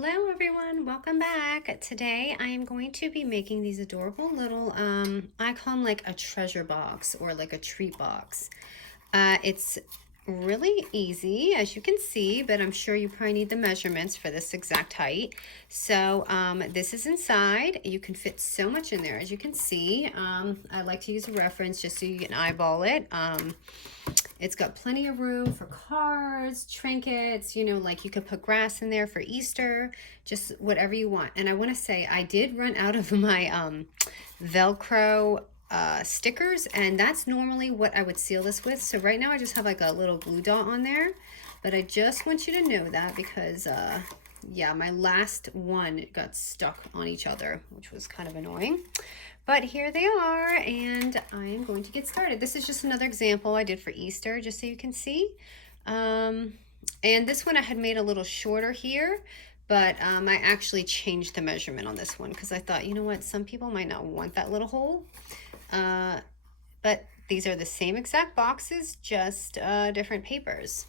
Hello everyone, welcome back. Today I am going to be making these adorable little, I call them like a treasure box or like a treat box. It's really easy as you can see, but I'm sure you probably need the measurements for this exact height. So this is inside. You can fit so much in there as you can see. I like to use a reference just so you can eyeball it. It's got plenty of room for cards, trinkets, you know, like you could put grass in there for Easter, just whatever you want. And I want to say I did run out of my Velcro stickers, and that's normally what I would seal this with. So right now I just have like a little glue dot on there, but I just want you to know that because yeah, my last one got stuck on each other, which was kind of annoying. But here they are, and I am going to get started. This is just another example I did for Easter, just so you can see. And this one I had made a little shorter here, but I actually changed the measurement on this one because I thought, you know what, some people might not want that little hole. But these are the same exact boxes, just different papers.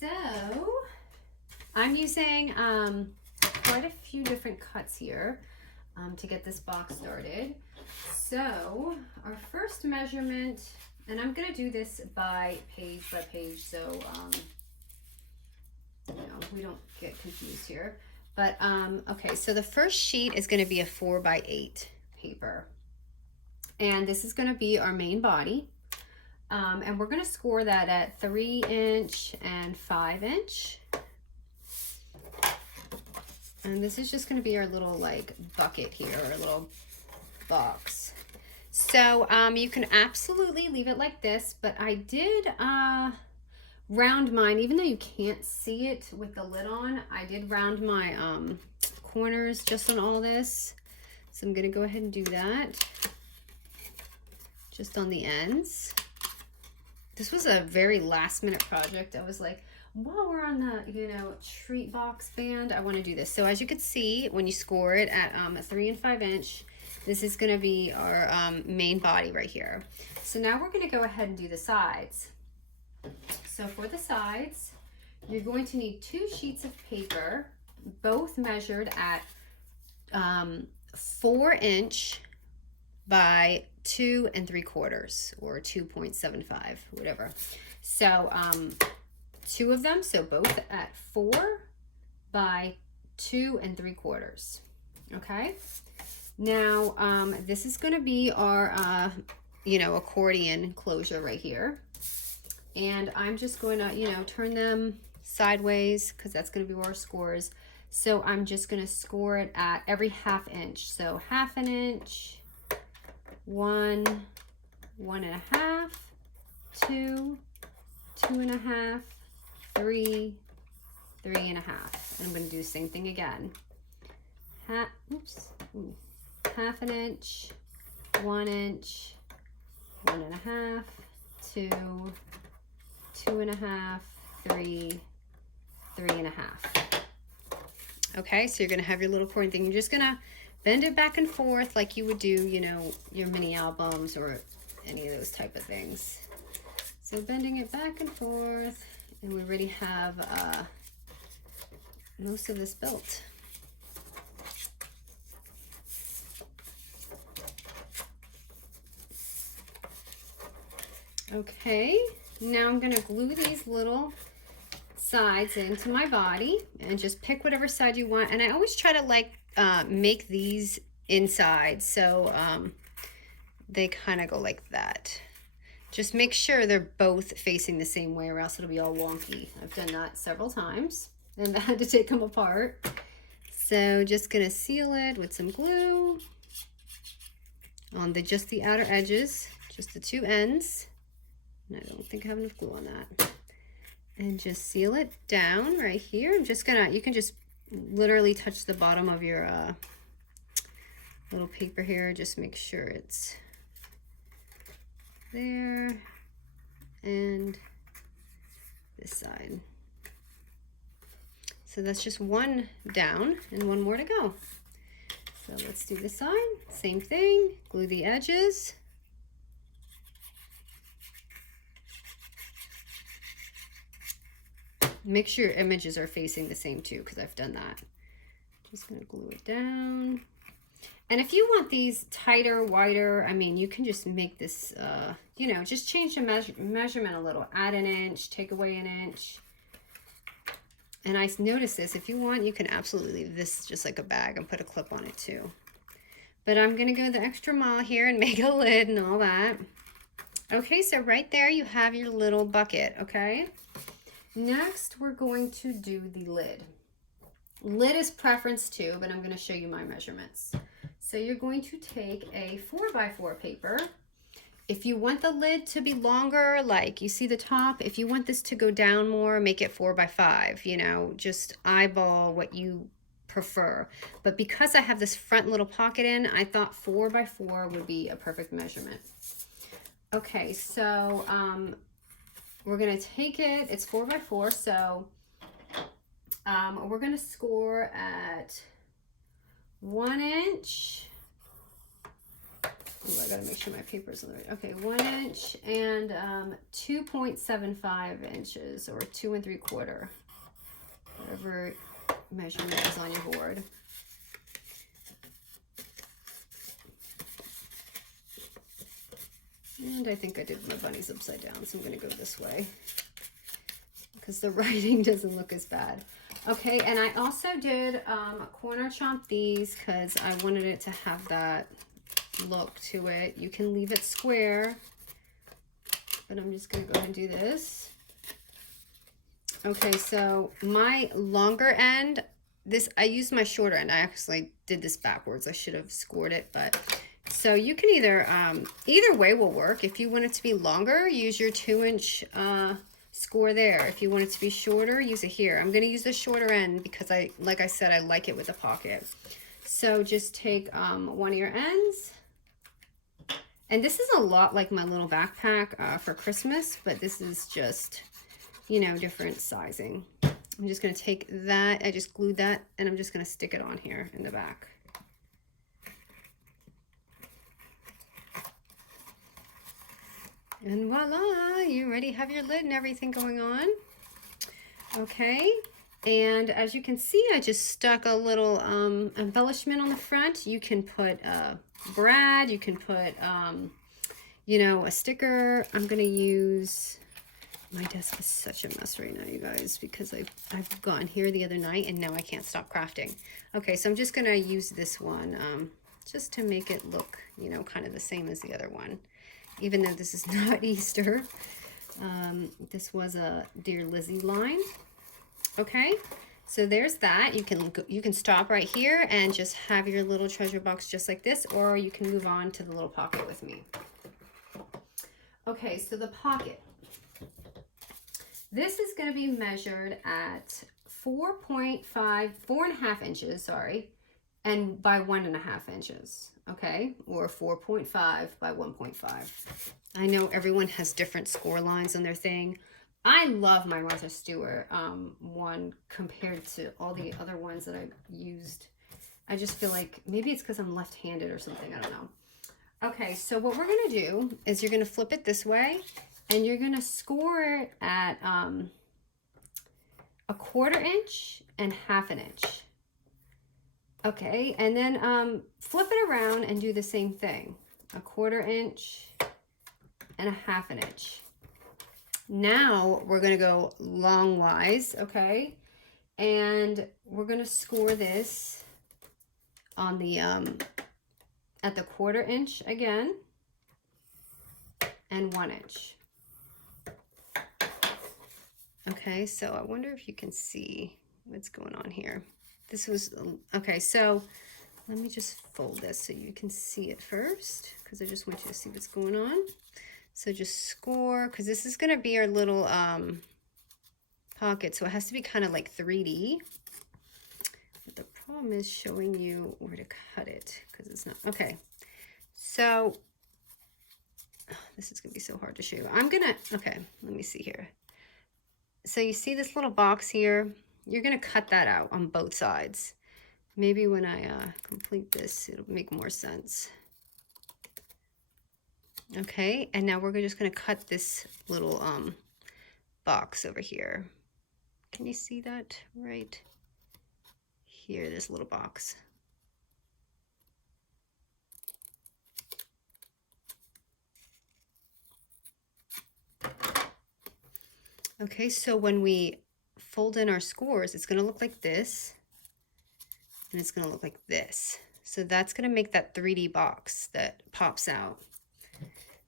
So I'm using quite a few different cuts here to get this box started. So our first measurement, and I'm going to do this by page, so you know, we don't get confused here. But okay, so the first sheet is going to be a 4x8 paper, and this is going to be our main body, and we're going to score that at 3" and 5". And this is just going to be our little like bucket here, our little box. So you can absolutely leave it like this, but I did round mine, even though you can't see it with the lid on. I did round my corners just on all this. So I'm going to go ahead and do that just on the ends. This was a very last minute project. I was like, while we're on the, you know, treat box band, I want to do this. So as you can see, when you score it at 3" and 5". This is going to be our main body right here. So now we're going to go ahead and do the sides. So for the sides, you're going to need 2 sheets of paper, both measured at 4" by 2 3/4 or 2.75, whatever. So 2 of them, so both at 4 by 2 3/4. Okay. Now this is going to be our you know, accordion closure right here, and I'm just going to, you know, turn them sideways because that's going to be where our score is. So I'm just going to score it at every 1/2 inch. So 1/2 inch, 1, 1.5, 2, 2.5, 3, 3.5. And I'm going to do the same thing again. 1/2 inch, 1 inch, 1.5, 2, 2.5, 3, 3.5. Okay, so you're going to have your little accordion thing. You're just going to bend it back and forth like you would do, you know, your mini albums or any of those type of things. So bending it back and forth, and we already have most of this built. Okay, now I'm going to glue these little sides into my body and just pick whatever side you want. And I always try to like make these inside, so they kind of go like that. Just make sure they're both facing the same way or else it'll be all wonky. I've done that several times and I had to take them apart. So just gonna seal it with some glue on just the outer edges, just the 2 ends. And I don't think I have enough glue on that. And just seal it down right here. I'm just gonna, you can just literally touch the bottom of your little paper here. Just make sure it's there, and this side. So that's just 1 down and 1 more to go. So let's do this side. Same thing, glue the edges. Make sure your images are facing the same too, because I've done that. Just gonna glue it down. And if you want these tighter, wider, I mean, you can just make this, you know, just change the measurement a little. Add an inch, take away an inch. And I noticed this, if you want, you can absolutely leave this just like a bag and put a clip on it too. But I'm gonna go the extra mile here and make a lid and all that. Okay, so right there you have your little bucket, okay? Next, we're going to do the lid. Lid is preference too, but I'm gonna show you my measurements. So you're going to take a 4x4 paper. If you want the lid to be longer, like you see the top, if you want this to go down more, make it 4x5, you know, just eyeball what you prefer. But because I have this front little pocket in, I thought 4x4 would be a perfect measurement. Okay, so we're gonna take it, it's 4x4, so we're gonna score at 1 inch. Oh, I gotta make sure my paper's on the right. Okay, 1 inch and 2.75 inches, or 2 3/4, whatever measurement is on your board. And I think I did my bunnies upside down, so I'm gonna go this way because the writing doesn't look as bad. Okay, and I also did corner chomp these because I wanted it to have that look to it. You can leave it square, but I'm just gonna go ahead and do this. Okay, so my longer end, I used my shorter end. I actually did this backwards. I should have scored it, but so you can either way will work. If you want it to be longer, use your 2 inch score there. If you want it to be shorter, use it here. I'm gonna use the shorter end because like I said, I like it with the pocket. So just take one of your ends. And this is a lot like my little backpack for Christmas, but this is just, you know, different sizing. I'm just gonna take that, I just glued that, and I'm just gonna stick it on here in the back. And voila, you already have your lid and everything going on. Okay, and as you can see, I just stuck a little embellishment on the front. You can put Brad, you can put, you know, a sticker. I'm gonna use, my desk is such a mess right now, you guys, because I've gone here the other night and now I can't stop crafting. Okay, so I'm just gonna use this one just to make it look, you know, kind of the same as the other one. Even though this is not Easter. This was a Dear Lizzie line. Okay, so there's that. You can stop right here and just have your little treasure box just like this, or you can move on to the little pocket with me. Okay, so the pocket. This is going to be measured at 4.5 inches, sorry, and by 1.5 inches. Okay, or 4.5 by 1.5. I know everyone has different score lines on their thing. I love my Martha Stewart one compared to all the other ones that I've used. I just feel like maybe it's because I'm left-handed or something, I don't know. Okay, so what we're gonna do is you're gonna flip it this way and you're gonna score it at 1/4 inch and 1/2 inch. Okay, and then flip it around and do the same thing. 1/4 inch and 1/2 inch. Now we're gonna go longwise, okay? And we're gonna score this on the, at the 1/4 inch again, and 1 inch. Okay, so I wonder if you can see what's going on here. This was, okay, so let me just fold this so you can see it first, because I just want you to see what's going on. So just score, because this is going to be our little pocket, so it has to be kind of like 3D. But the problem is showing you where to cut it, because it's not, okay. So, this is going to be so hard to show you. I'm going to, okay, let me see here. So you see this little box here? You're going to cut that out on both sides. Maybe when I complete this, it'll make more sense. Okay, and now we're just going to cut this little box over here. Can you see that right here, this little box? Okay, so when we fold in our scores, it's going to look like this, and it's going to look like this. So that's going to make that 3D box that pops out.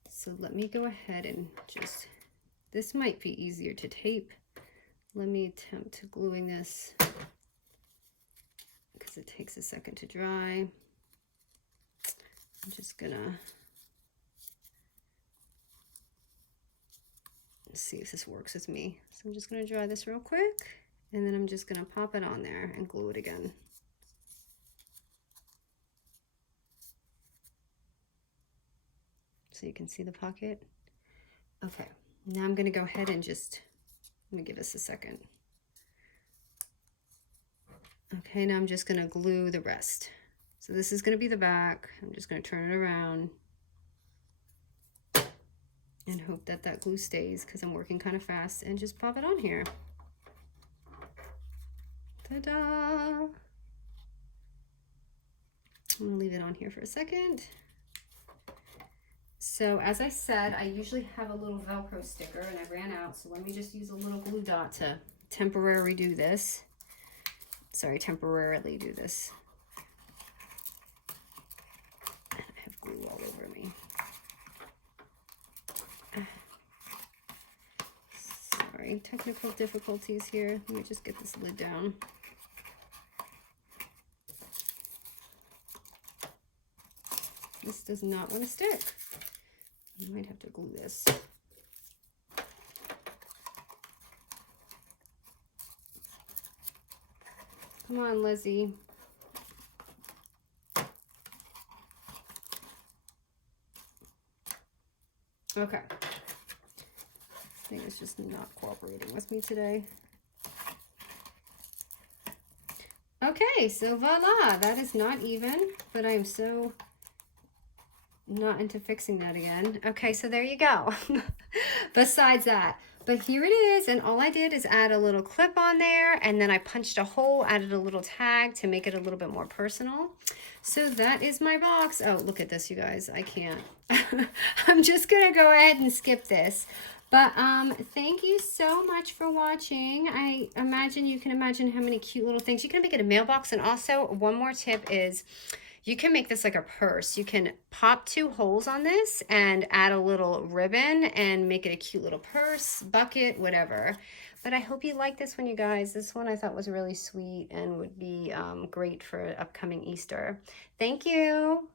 So let me go ahead and just, this might be easier to tape. Let me attempt to gluing this because it takes a second to dry. I'm just gonna see if this works with me. So I'm just gonna dry this real quick, and then I'm just gonna pop it on there and glue it again. So you can see the pocket. Okay, now I'm gonna go ahead and just, let me give this a second. Okay, now I'm just gonna glue the rest. So this is gonna be the back. I'm just gonna turn it around and hope that that glue stays because I'm working kind of fast, and just pop it on here. Ta-da! I'm gonna leave it on here for a second. So as I said, I usually have a little Velcro sticker and I ran out, so let me just use a little glue dot to temporarily do this. Sorry, temporarily do this. And I have glue all over me. Sorry, technical difficulties here. Let me just get this lid down. This does not want to stick. I might have to glue this. Come on, Lizzie. Okay. I think it's just not cooperating with me today. Okay, so voila, that is not even, but I am so not into fixing that again. Okay, so there you go. Besides that, but here it is, and all I did is add a little clip on there, and then I punched a hole, added a little tag to make it a little bit more personal. So that is my box. Oh, look at this, you guys. I can't. I'm just gonna go ahead and skip this. But thank you so much for watching. I imagine you can imagine how many cute little things. You can make it a mailbox, and also one more tip is you can make this like a purse. You can pop 2 holes on this and add a little ribbon and make it a cute little purse, bucket, whatever. But I hope you like this one, you guys. This one I thought was really sweet and would be great for upcoming Easter. Thank you.